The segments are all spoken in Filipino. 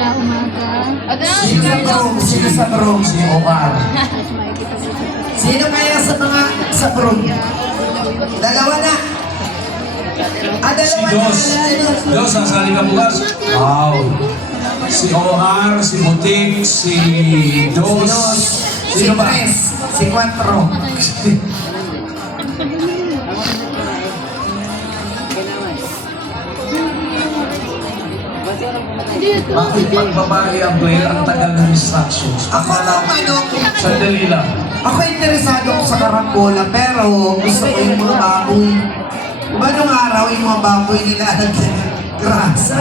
Magla umaga. Sino sa barong? Si Omar. Sino kaya sa mga sa barong? Dalawa na. Si Dalawa Dos. na. Dos, sasali ka bukas? Wow. Si OR, si Butik, si Dos. Si Sino ba? Tres. Si Quattro. Bakit pag babae ang player, ang tagal ng instructions? Ako lang Sandali lang. Ako interesado ko sa karambola, pero gusto ko yung mga baboy. Diba nung araw yung mga baboy nila grasa?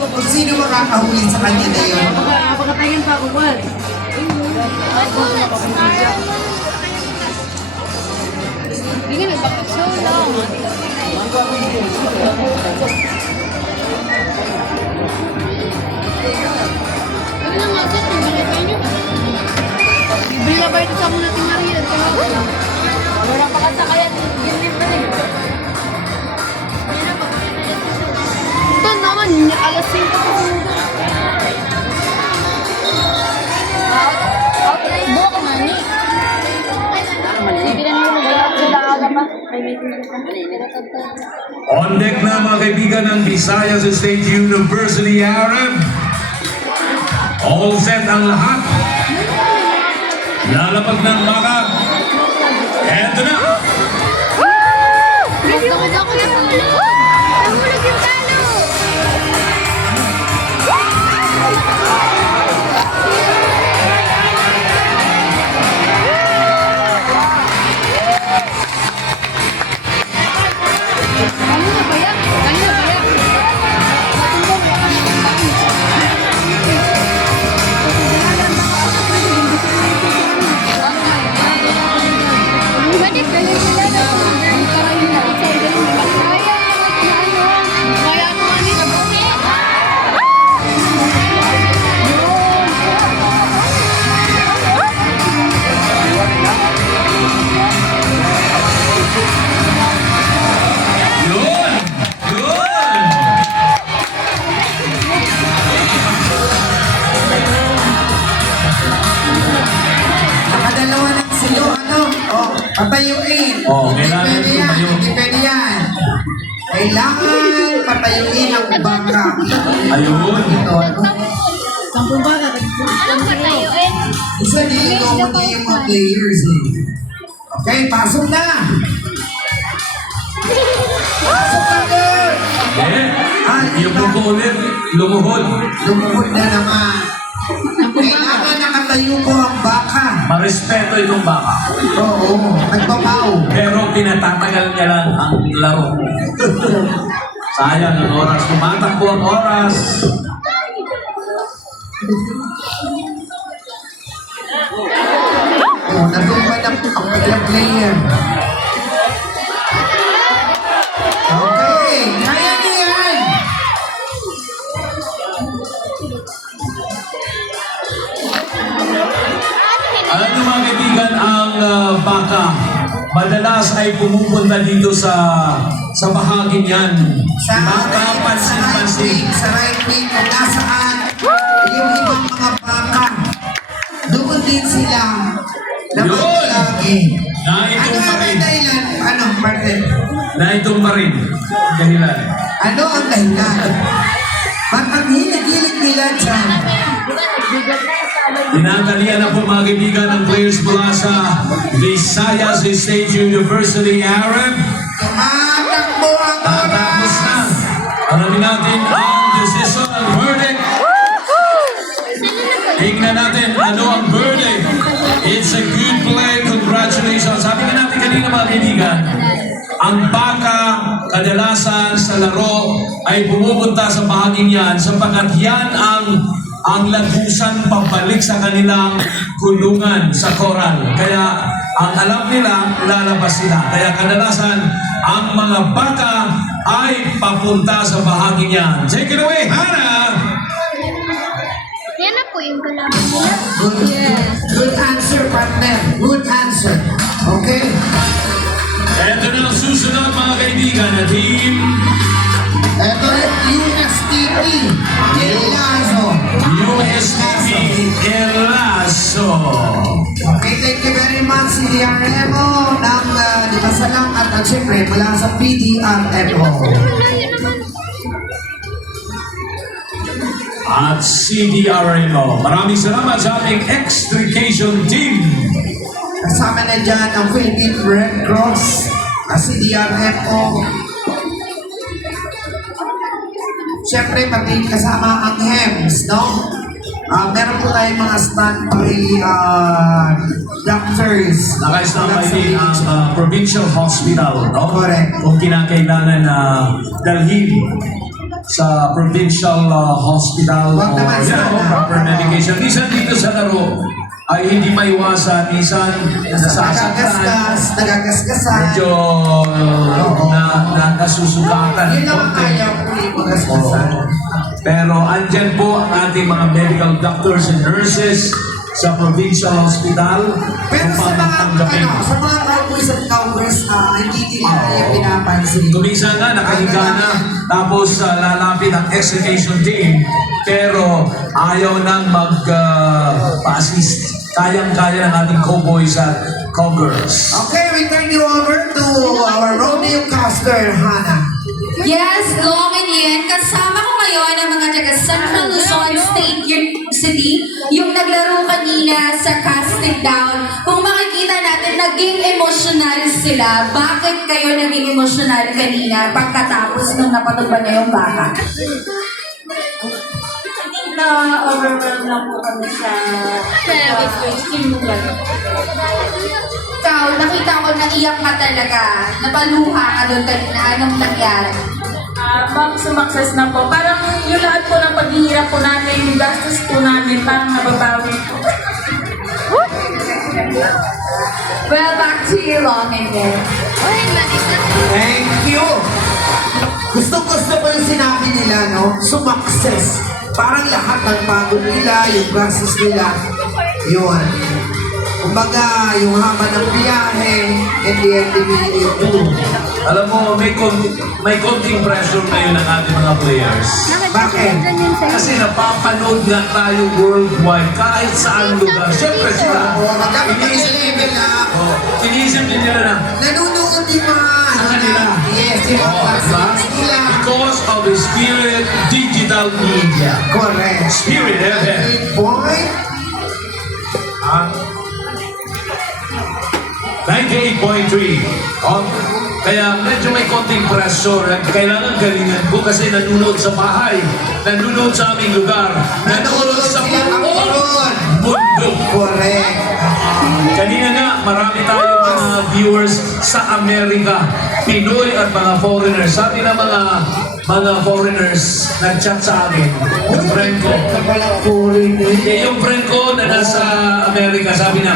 Kung sino makakahuli sa kanya na yun? Pagkatayan pa ako, Juan. Hindi nga nagpapashow lang. Ano lang nga ito? Bibili pa niyo. Bibili na ba ito sa muna natin Maria? Wala pa kasakayan. Ito naman, alas 5 pa pumunta. Buo ka mani. Bibilan mo mag-alaga pa. May meeting ka. On deck na mga kaibigan ng Visayas State University Arab. All set ang lahat. Lalapag ng maka. Eto na. Nagdamad ako na pala. Nahulog yung talo. Kanina ba yan? Kanina ba yan? Bakit ganun sila na? Karayin na ito. Kaya kaya naman ito. Yun! Yun! Nakadalawa na sila, ano? Oh, patayuin. Oh, Hindi kailangan pwede yan, tumayo. hindi pwede yan. Kailangan patayuin ang bangka. Ayun. Ito, ano? Sampung bata. Ano ba tayo eh? Isa dito mo yung mga players eh. Okay, pasok na! Pasok na, girl! Yung kukulit, lumuhod. Lumuhod na naman. Kailangan nakatayo po ang baka. Marespeto itong baka. Oo, nagbabaw. Pero pinatatagal niya lang ang laro. Sayang ang oras. Tumatakbo ang oras. Oh, natumba na po ang ilang player. Okay, kaya niyo yan! Alam niyo mga kaibigan, ang baka madalas ay pumupunta dito sa bahaging yan. Pansin-pansin. Sa right wing, kung nasaan yung ibang mga baka, doon din sila Yun! lagi. Naitong Ano pa ang rin. dahilan? Ano, Martin? Naitong pa rin. Dahilan. Ano ang dahilan? Ba't ang hilig-hilig nila dyan? Tinatalian na po mga kaibigan ng players mula sa Visayas State University Arab. Tumatakbo ang Tatapos na. oras! Alamin natin ang decision, ang verdict. Tingnan natin ano ang verdict. It's a good play. Congratulations. Sabi nga natin kanina mga kaibigan, ang baka kadalasan sa laro ay pumupunta sa bahaging yan sapagkat yan ang lagusan pabalik sa kanilang kulungan sa koral. Kaya ang alam nila, lalabas sila. Kaya kadalasan, ang mga baka ay papunta sa bahaging yan. Take it away, Hannah! Yan na po yung kalaban nila. Good answer, partner. Good answer. Okay? Ito na ang susunod mga kaibigan na team. Ito yung USTP. Kailangan PDRMO ng Limasalang at siyempre mula sa PDRMO. At CDRMO. Maraming salamat sa aming extrication team. Kasama na dyan ang Philippine Red Cross, CDRMO. Siyempre, pati kasama ang HEMS, no? Meron po tayong mga standby doctors. Nakais na kayo ang provincial hospital, no? Correct. Kung kinakailangan na dalhin sa provincial hospital Wag naman sana. proper medication. Minsan dito sa laro ay hindi maiwasan. Minsan nasasaktan. Nagagasgasan. Medyo nasusukatan. Yun lang ang kaya ko yung magasgasan. Pero andyan po ang ating mga medical doctors and nurses sa provincial hospital. Pero sa upang mga, tanggapin. sa mga cowboys at cowgirls, hindi nila kaya pinapansin. Kuminsan nga, nakahiga na, tapos lalapit ang extrication team, pero ayaw nang mag-assist. Kayang-kaya ng ating cowboys at cowgirls. Okay, we turn you over to our rodeo caster, Hannah. Yes, Long and Yen, kasama ko ngayon ang mga taga Central Luzon State University, yung naglaro kanina sa casting down. Kung makikita natin, naging emotional sila. Bakit kayo naging emotional kanina pagkatapos nung napatugban na yung baka? Na-overwhelm lang po kami sa team nila. Ikaw, nakita ko naiyak ka talaga. Napaluha ka doon kanina. Anong nangyari? Ma'am, sumakses na po. Parang yung lahat po ng paghihirap po natin, yung gastos po namin, parang nababawi po. Well, back to you, Long and Yen. Thank you! Gusto ko yung sinabi nila, no? Sumakses. Parang lahat ng pagod nila, yung gastos nila, yun. Kumbaga, yung haba ng biyahe, and the end, Alam mo, may konting pressure ngayon ng ating mga players. Bakit? Kasi napapanood na tayo worldwide, kahit saan lugar. Siyempre sila. Iniisip na, Iniisip din nila na, nanonood yung mga, kanila. yes, yung mga diba? classmates nila. Because of the Spirit Digital Media. Correct. Spirit FM. Point. 98.3. Oh, kaya medyo may konting pressure. Kailangan galingan ko kasi nanonood sa bahay, nanonood sa aming lugar, nanonood sa buong mundo. Correct. Kanina nga, marami tayong mga viewers sa Amerika, Pinoy at mga foreigners. Sabi na mga foreigners nag-chat sa akin, yung friend ko. Yung friend ko na nasa Amerika, sabi na,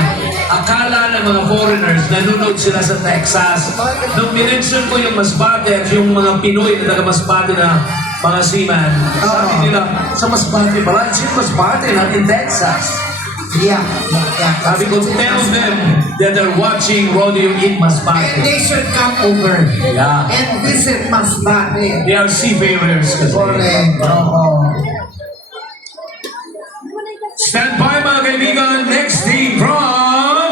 akala ng mga foreigners, nanonood sila sa Texas. Nung minention ko yung Masbate at yung mga Pinoy na taga-Masbate na mga seaman, sabi nila, sa Masbate pala, it's in Masbate, not in Texas. Yeah. Sabi ko, tell them that they're watching rodeo in And Masbate. they should come over Yeah. and visit Masbate. They are seafarers kasi. Correct. Oo. Stand by mga kaibigan, next team from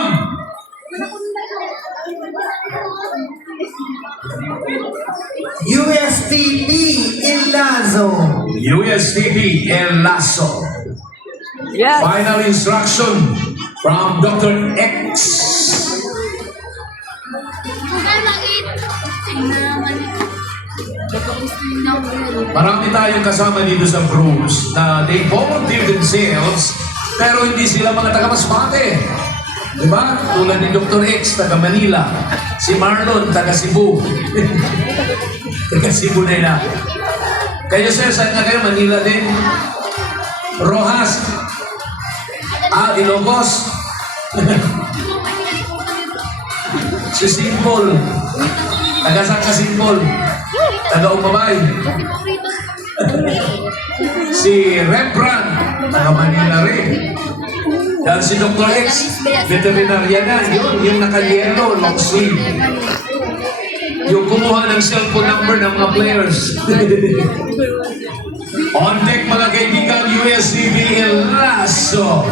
USTP Ilazo. USTP El Lasso. Yes. Final instruction from Dr. X. Marami tayong kasama dito sa Bruce na they volunteer themselves pero hindi sila mga taga-Masbate. Diba? Tulad ni Dr. X, taga Manila. Si Marlon, taga Cebu. Taga Cebu na yun. Kayo sir, saan na kayo? Manila din? Rojas. Ilocos. Si Simple. Taga saan ka Simple? Taga Umabay. Si Rembrandt. Taga Manila rin. Dahil si Dr. X, veterinarian na. Yun, yung naka-yellow, long sleeve. Yung kumuha ng cellphone number ng mga players. On deck mga kaibigan, USCB El Lasso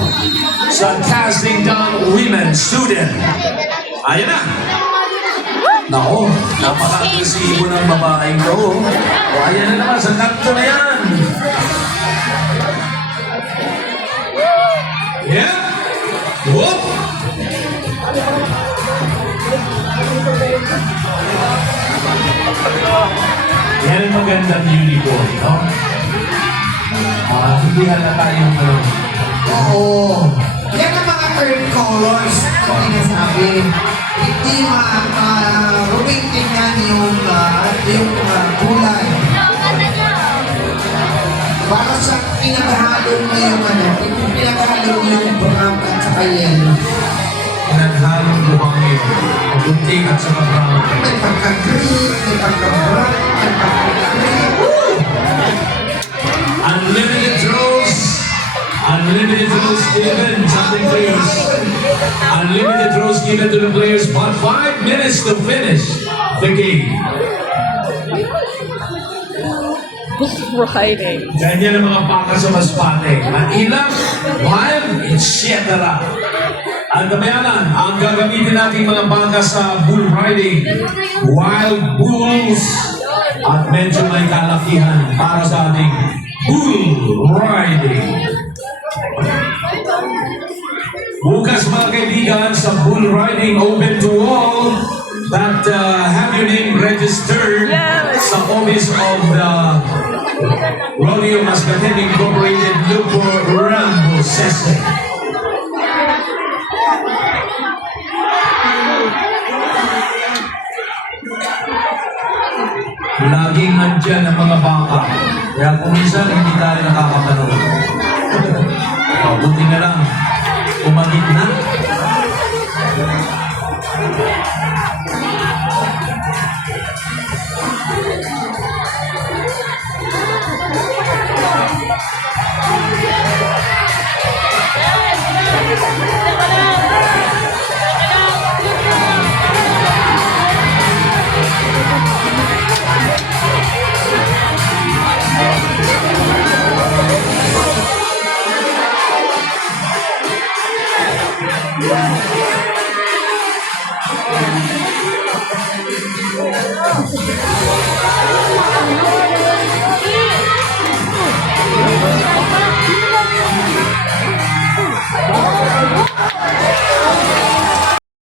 sa casting down women student. Ayan na. Nako, napaka-agresibo ng babaeng to. O, ayan na naman, sa kanto na yan. Yeah. Whoop. Yan ang magandang uniform, no? Hindi halata yung ano. Oo. Yan ang mga third colors na sinasabi. Hindi romantic nga yung kulay. Para sa pinaghalo mo yung pinaghalo mo yung brown at saka yellow. Pinaghalong buhangin, bunting at saka brown. May pagka-green, may pagka-brown, may pagka-green. Unlimited throws. Unlimited throws given to the players. Unlimited throws given to the players, but 5 minutes to finish the game. Friday. Ganyan ang mga baka sa maspate. Ang ilang wild, etc. At kamayanan, ang gagamitin natin mga baka sa bull riding, wild bulls, at medyo may kalakihan para sa ating bull riding. Bukas mga kaibigan sa bull riding, open to all that have your name registered sa office of the Rodeo Mascatete Incorporated. Look for Rambo Sese. Laging nandyan ang mga baka. Kaya kung minsan hindi tayo nakakapanood.